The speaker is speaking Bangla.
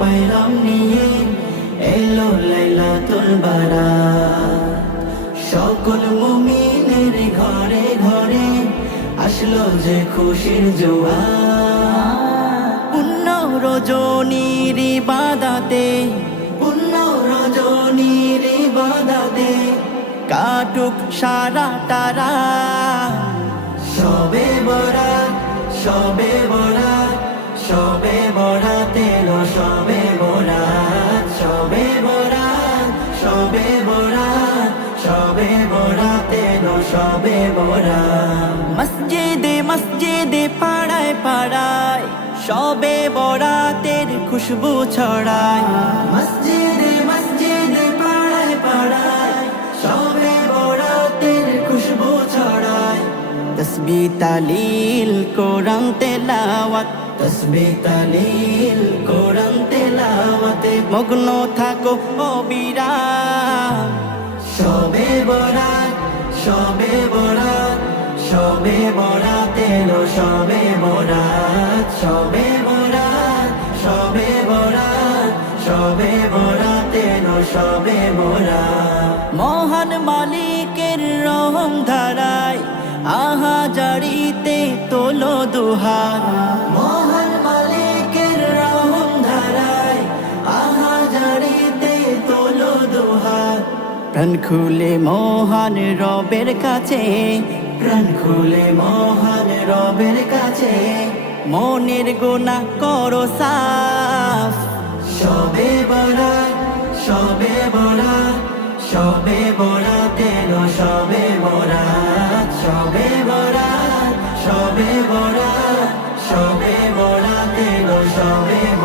পাইলাম নিয়ে এলো লাইলাতুল বারাত। সকল মুমিনের ঘরে ঘরে আসলো যে খুশির জোয়ার। পুণ্য রজনীর ইবাদতে, পুণ্য রজনীর ইবাদতে কাটুক সারা তারা। সবে বরাত, সবে বরাত, সবে বরাত এলো সবে বরাত। সবে বরাত, সবে বরাত, সবে বরাত এলো সবে বরাত। মসজিদে মসজিদে পাড়ায় পাড়ায় সবে বরাতের খুশবু ছড়ায়। মসজিদে মসজিদে পাড়ায় পাড়ায় সবে বরাতের খুশবু ছড়ায়। তসবিহ তালিল কোরআন তেলাওয়াত, তসবিহ তালিল কোরআন তেলাওয়াতে মগ্ন থাকো অবিরাম। সবে বরাত, সবে বরাত, সবে বরাত এলো সবে বরাত। সবে বরাত, সবে বরাত, সবে বরাত এলো সবে বরাত। মহান মালিকের রহম ধারায় আহাজারিতে তোলো দুহাত। মহান মালিকের রহম ধারায় আহাজারিতে তোলো দুহাত। প্রাণ খুলে মহান রবের কাছে, প্রাণ খুলে মহান রবের কাছে মনের গুনাহ করো সাফ। সবে বরাত, সবে বরাত, সবে বরাত এলো সবে বরাত। সবে বরাত, সবে বরাত, সবে বরাত এলো সবে বরাত।